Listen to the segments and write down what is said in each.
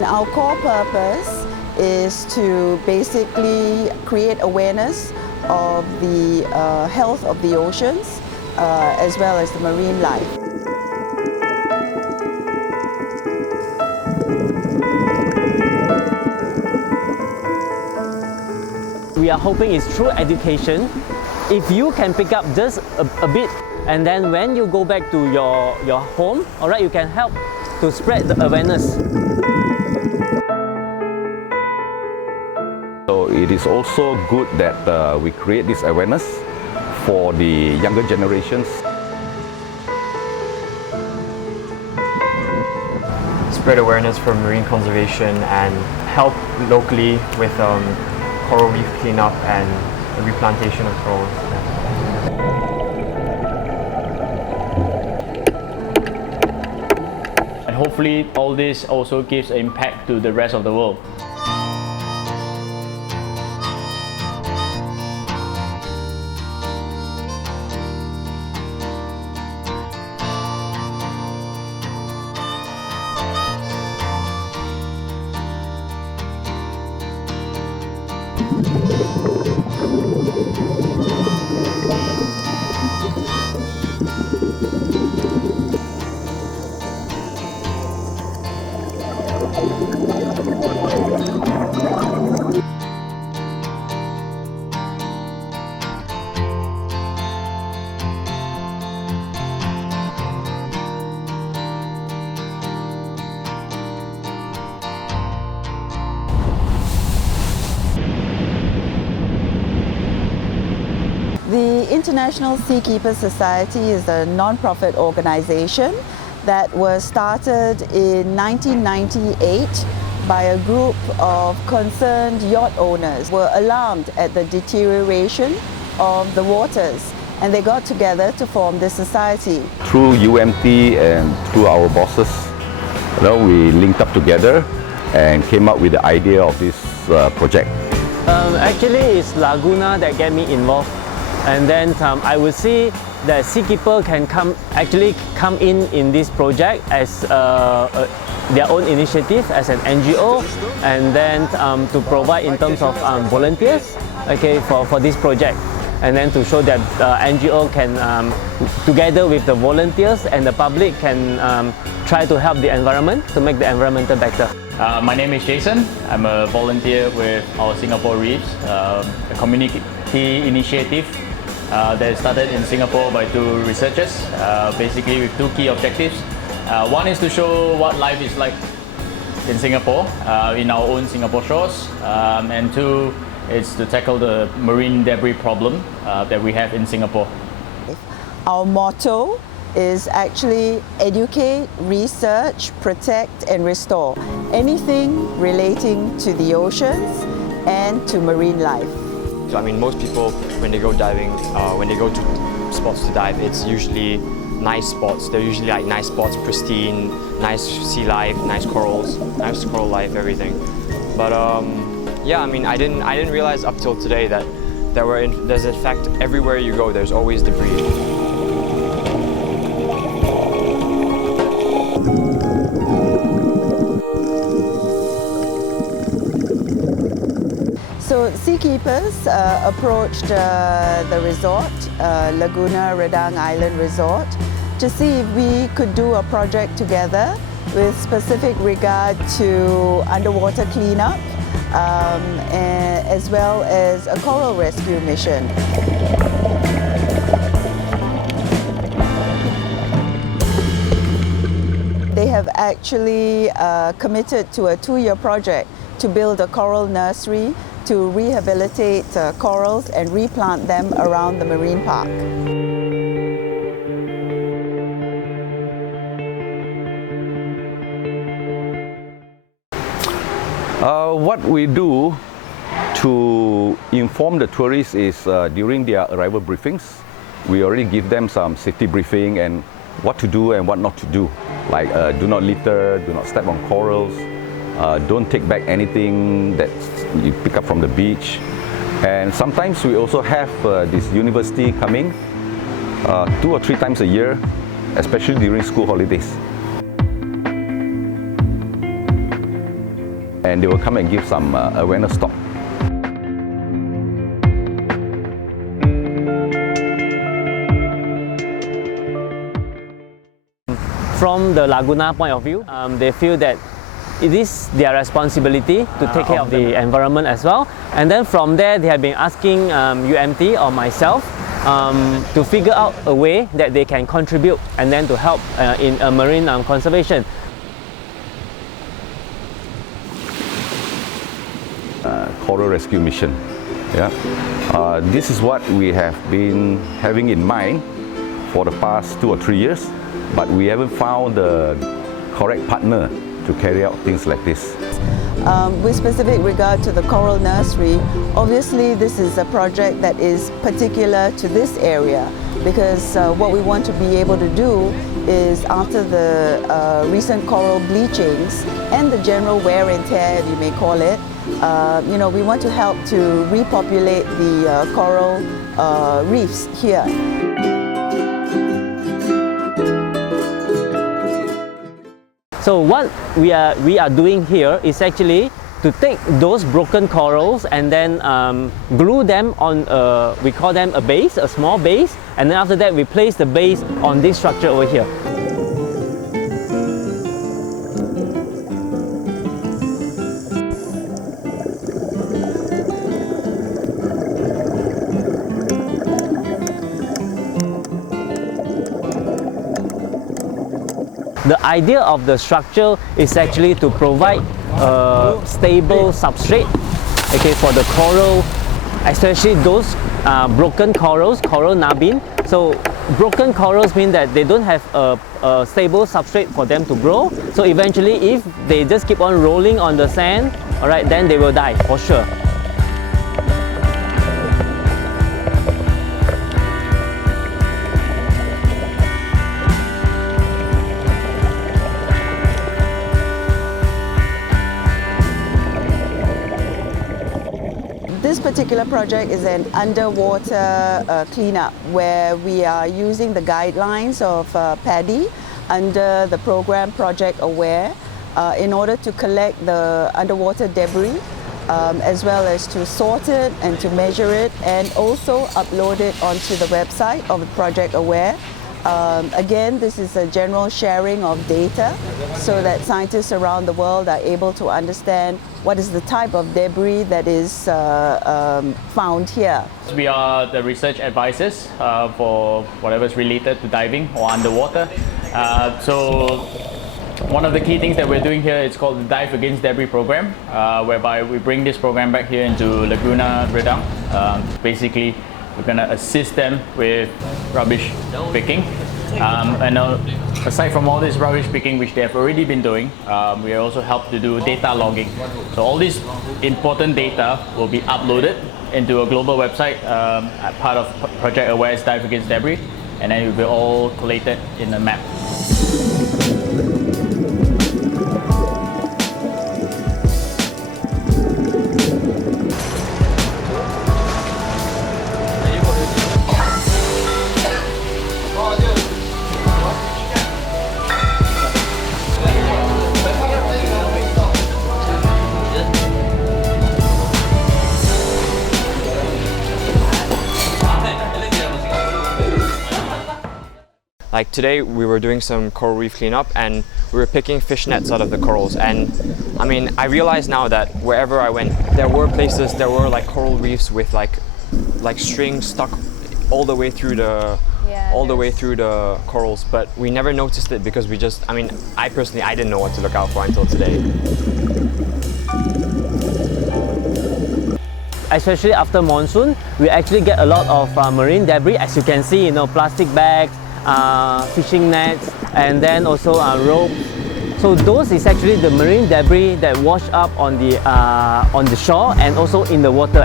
Our core purpose is to basically create awareness of the health of the oceans as well as the marine life. We are hoping it's through education. If you can pick up just a bit, and then when you go back to your home, all right, you can help to spread the awareness. So it is also good that we create this awareness for the younger generations. Spread awareness for marine conservation and help locally with coral reef cleanup and the replantation of corals. And hopefully all this also gives an impact to the rest of the world. The International Seakeepers Society is a non-profit organization that was started in 1998 by a group of concerned yacht owners who were alarmed at the deterioration of the waters, and they got together to form this society. Through UMT and through our bosses, we linked up together and came up with the idea of this project. Actually, it's Laguna that get me involved. And then I would see that Seakeeper can come in this project as their own initiative as an NGO, and then to provide in terms of volunteers, okay, for this project, and then to show that NGO can together with the volunteers and the public can try to help the environment to make the environment better. My name is Jason. I'm a volunteer with our Singapore Reefs, a community initiative that started in Singapore by two researchers, basically with two key objectives. One is to show what life is like in Singapore, in our own Singapore shores, and two is to tackle the marine debris problem that we have in Singapore. Our motto is actually educate, research, protect and restore. Anything relating to the oceans and to marine life. So, I mean, most people, when they go diving, when they go to spots to dive, it's usually nice spots. They're usually like nice spots, pristine, nice sea life, nice corals, nice coral life, everything. But yeah, I mean, I didn't realize up till today that there's in fact everywhere you go, there's always debris. So Seakeepers approached the resort, Laguna Redang Island Resort, to see if we could do a project together with specific regard to underwater cleanup as well as a coral rescue mission. They have actually committed to a 2-year project to build a coral nursery to rehabilitate corals and replant them around the marine park. What we do to inform the tourists is during their arrival briefings, we already give them some safety briefing and what to do and what not to do. Like do not litter, do not step on corals, don't take back anything that you pick up from the beach. And sometimes we also have this university coming 2 or 3 times a year, especially during school holidays. and they will come and give some awareness talk. From the Laguna point of view, they feel that it is their responsibility to take care of the environment as well. And then from there, they have been asking UMT or myself to figure out a way that they can contribute and then to help in marine conservation. Coral rescue mission. Yeah, this is what we have been having in mind for the past 2 or 3 years, but we haven't found the correct partner to carry out things like this. With specific regard to the coral nursery, obviously this is a project that is particular to this area, because what we want to be able to do is, after the recent coral bleachings and the general wear and tear, you may call it, we want to help to repopulate the coral reefs here. So what we are doing here is actually to take those broken corals and then glue them on, we call them a base, a small base, and then after that we place the base on this structure over here. The idea of the structure is actually to provide a stable substrate, okay, for the coral, especially those broken corals, coral nubbin. So broken corals mean that they don't have a stable substrate for them to grow. So eventually, if they just keep on rolling on the sand, all right, then they will die for sure. This particular project is an underwater cleanup, where we are using the guidelines of PADI under the program Project Aware in order to collect the underwater debris, as well as to sort it and to measure it, and also upload it onto the website of Project Aware. Again, this is a general sharing of data so that scientists around the world are able to understand what is the type of debris that is found here. We are the research advisors for whatever is related to diving or underwater. So one of the key things that we're doing here is called the Dive Against Debris program, whereby we bring this program back here into Laguna Redang. Basically, we're going to assist them with rubbish picking. And aside from all this rubbish picking, which they have already been doing, we also help to do data logging. So all this important data will be uploaded into a global website, part of Project Aware's Dive Against Debris, and then it will be all collated in a map. Like today, we were doing some coral reef cleanup and we were picking fish nets out of the corals. And I mean, I realize now that wherever I went, there were places, there were like coral reefs with like string stuck all the way through the corals, but we never noticed it because I personally didn't know what to look out for until today. Especially after monsoon, we actually get a lot of marine debris, as you can see, plastic bags, fishing nets, and then also ropes. So those is actually the marine debris that wash up on the shore and also in the water.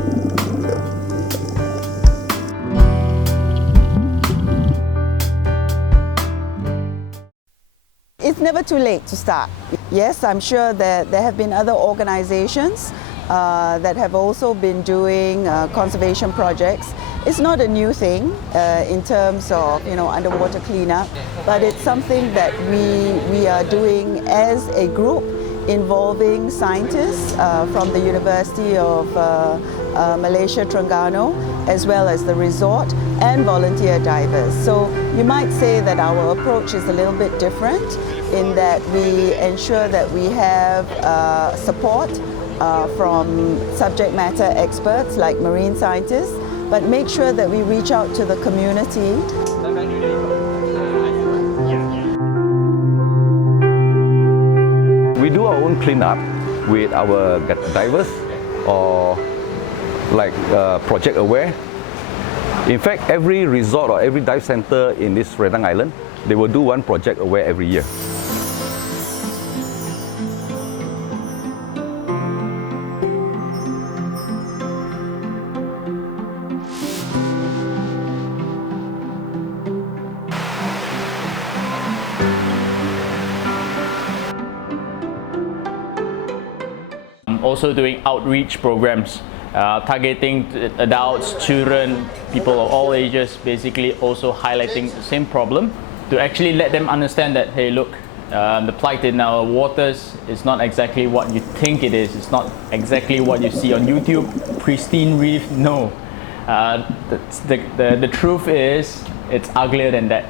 It's never too late to start. Yes, I'm sure that there have been other organizations that have also been doing conservation projects. It's not a new thing in terms of underwater cleanup, but it's something that we are doing as a group involving scientists from the University of Malaysia, Terengganu, as well as the resort, and volunteer divers. So you might say that our approach is a little bit different in that we ensure that we have support from subject matter experts like marine scientists, but make sure that we reach out to the community. We do our own cleanup with our divers or like Project Aware. In fact, every resort or every dive center in this Redang Island, they will do one Project Aware every year. Also doing outreach programs, targeting adults, children, people of all ages, basically also highlighting the same problem to actually let them understand that, hey, look, the plight in our waters is not exactly what you think it is. It's not exactly what you see on YouTube, pristine reef, no. The truth is, it's uglier than that.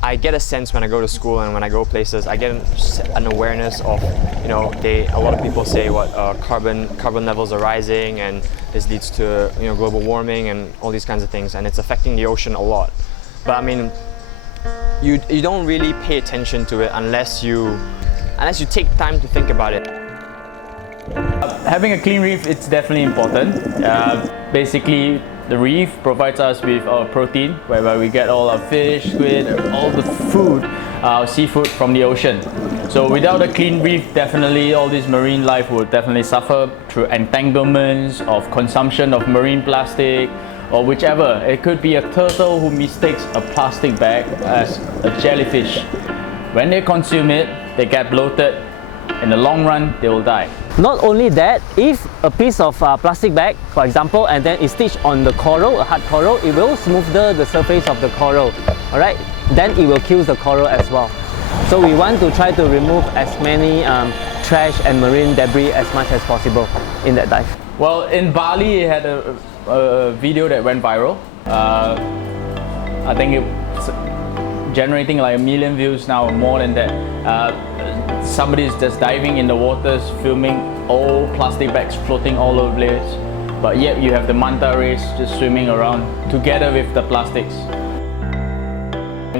I get a sense when I go to school and when I go places, I get an awareness of, you know, a lot of people say what carbon levels are rising and this leads to, you know, global warming and all these kinds of things, and it's affecting the ocean a lot. But I mean, you don't really pay attention to it unless you take time to think about it. Having a clean reef, it's definitely important. Basically, the reef provides us with our protein, whereby we get all our fish, squid, all the food, seafood from the ocean. So without a clean reef, definitely all this marine life will definitely suffer through entanglements of consumption of marine plastic or whichever. It could be a turtle who mistakes a plastic bag as a jellyfish. When they consume it, they get bloated. In the long run, they will die. Not only that, if a piece of plastic bag, for example, and then is stitched on the coral, a hard coral, it will smoother the surface of the coral, all right? Then it will kill the coral as well. So we want to try to remove as many trash and marine debris as much as possible in that dive. Well, in Bali, it had a video that went viral. I think it's generating like 1 million views now, more than that. Somebody is just diving in the waters, filming all plastic bags floating all over the place, but yet you have the manta rays just swimming around together with the plastics.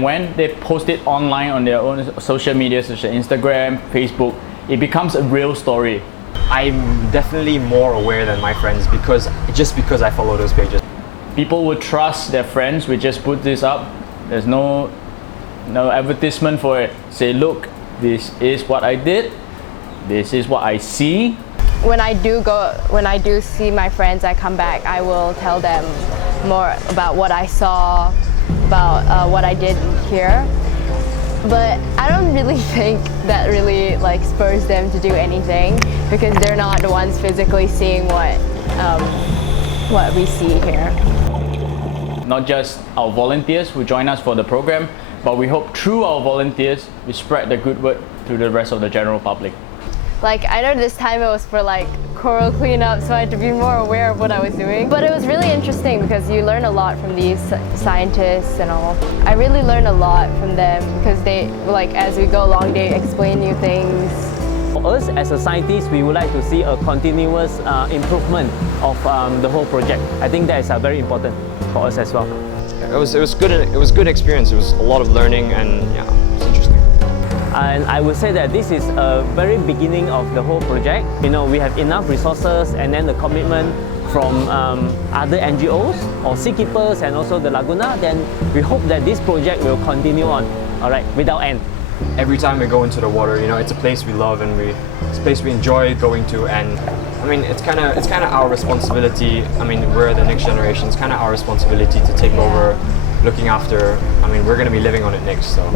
When they post it online on their own social media, such as Instagram, Facebook, it becomes a real story. I'm definitely more aware than my friends because I follow those pages. People would trust their friends. We just put this up. There's no advertisement for it. Say, look, this is what I did. This is what I see. When I do see my friends, I come back, I will tell them more about what I saw, about what I did here. But I don't really think that really like spurs them to do anything because they're not the ones physically seeing what we see here. Not just our volunteers who join us for the program, but we hope through our volunteers, we spread the good word to the rest of the general public. Like, I know this time it was for like coral cleanup, so I had to be more aware of what I was doing. But it was really interesting because you learn a lot from these scientists and all. I really learned a lot from them because they, like, as we go along, they explain new things. For us as a scientist, we would like to see a continuous improvement of the whole project. I think that is very important for us as well. It was good. It was a good experience. It was a lot of learning, and yeah, it was interesting. And I would say that this is a very beginning of the whole project. You know, we have enough resources and then the commitment from other NGOs or seakeepers and also the Laguna. Then we hope that this project will continue on, all right, without end. Every time we go into the water, you know, it's a place we love and it's a place we enjoy going to, and I mean, it's kind of our responsibility. I mean, we're the next generation. It's kind of our responsibility to take over, looking after. I mean, we're going to be living on it next, so.